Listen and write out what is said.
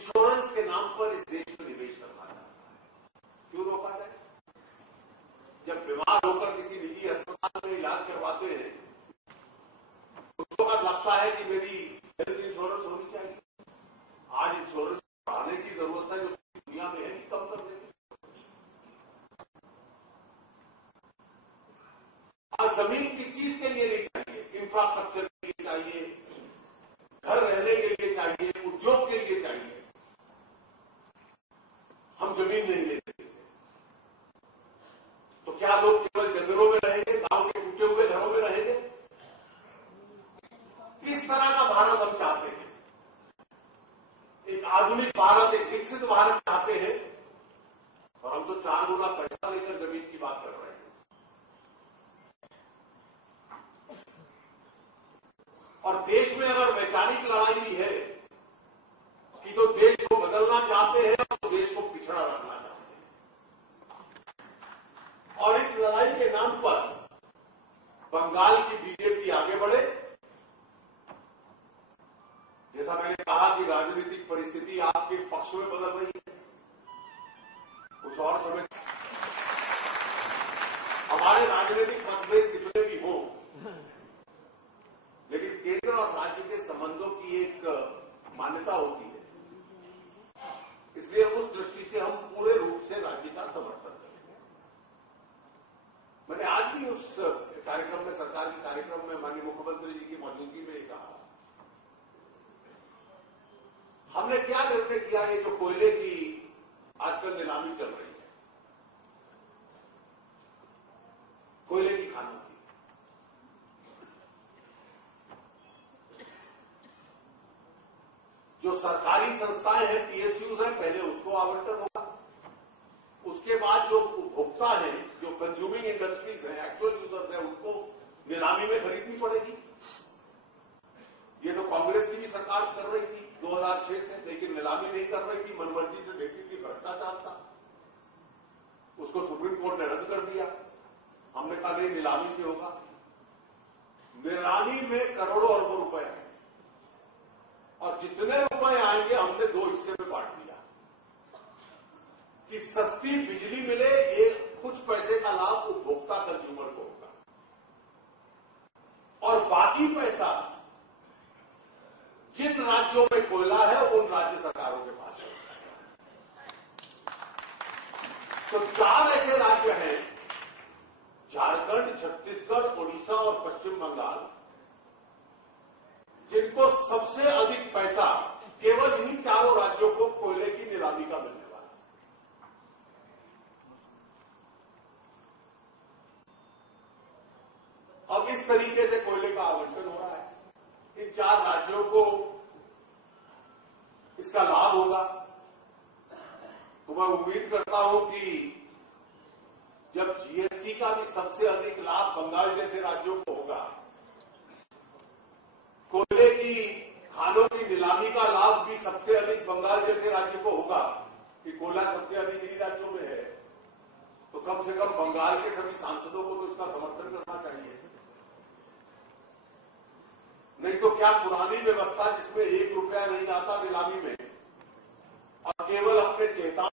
Insurance के नाम पर इस देश में निवेश करना चाहता है। क्यों रोका जाए? जब बीमार होकर किसी निजी अस्पताल में इलाज करवाते हैं, उसको बाद लगता है कि मेरी हेल्थ इंश्योरेंस होनी चाहिए। आज इंश्योरेंस बढ़ाने की जरूरत है, जो दुनिया में है कि कम करने की। आज जमीन किस चीज के लिए नहीं चाहिए? इंफ्रास्ट्रक्चर के लिए चाहिए, घर रहने के लिए चाहिए, उद्योग के लिए चाहिए। हम जमीन नहीं लेते। तो क्या लोग केवल जंगलों में रहेंगे, गांव के टूटे हुए घरों में रहेंगे? किस तरह का भारत हम चाहते हैं? एक आधुनिक भारत, एक विकसित भारत चाहते हैं, और हम तो 4 गुना पैसा लेकर जमीन की बात कर रहे हैं। और देश में अगर वैचारिक लड़ाई भी है कि तो देश को बदलना चाहते हैं तो देश को पिछड़ा रखना चाहते हैं। और इस लड़ाई के नाम पर बंगाल की बीजेपी आगे बढ़े। जैसा मैंने कहा कि राजनीतिक परिस्थिति आपके पक्ष में बदल रही है। कुछ और समय हमारे राजनीतिक मतभेद कितने भी हों, लेकिन केंद्र और राज्य के संबंधों की एक मान्यता होती है। इसलिए उस दृष्टि से हम पूरे रूप से राज्य का समर्थन करेंगे। मैंने आज भी उस कार्यक्रम में, सरकार के कार्यक्रम में, माननीय मुख्यमंत्री जी की मौजूदगी में कहा, हमने क्या निर्णय किया है। जो कोयले की आजकल नीलामी चल रही है, कोयले की खानों की, जो सरकारी संस्थाएं हैं, पीएसयूज हैं, पहले उसको आवंटन होगा। उसके बाद जो उपभोक्ता हैं, जो कंज्यूमिंग इंडस्ट्रीज हैं, एक्चुअल यूजर्स हैं, उनको नीलामी में खरीदनी पड़ेगी। ये तो कांग्रेस की भी सरकार कर रही थी 2006 से, लेकिन नीलामी नहीं कर रही थी, मनमर्जी से देखती थी, भ्रष्टाचार था। उसको सुप्रीम कोर्ट ने रद्द कर दिया। हमने कहा नहीं, नीलामी से होगा। नीलामी में करोड़ों अरबों रुपए हैं, और जितने रुपए आएंगे हमने 2 हिस्से में बांट दिया कि सस्ती बिजली मिले, एक कुछ पैसे का लाभ उपभोक्ता कंज्यूमर को होगा, और बाकी पैसा जिन राज्यों में कोयला है उन राज्य सरकारों के पास है। तो 4 ऐसे राज्य हैं, झारखंड, छत्तीसगढ़, ओडिशा और पश्चिम बंगाल, जिनको सबसे अधिक पैसा केवल इन्हीं 4 राज्यों को कोयले की नीलामी का मिलने वाला है। अब इस तरीके से कोयले का आवंटन हो रहा है। इन 4 राज्यों को इसका लाभ होगा। तो मैं उम्मीद करता हूं कि जब जीएसटी का भी सबसे अधिक लाभ बंगाल जैसे राज्यों को होगा, कोयले की खानों की नीलामी का लाभ भी सबसे अधिक बंगाल जैसे राज्य को होगा, कि कोयला सबसे अधिक इन्हीं राज्यों में है, तो कम से कम बंगाल के सभी सांसदों को तो इसका समर्थन करना चाहिए। नहीं तो क्या पुरानी व्यवस्था जिसमें 1 रुपया नहीं आता नीलामी में, और केवल अपने चेता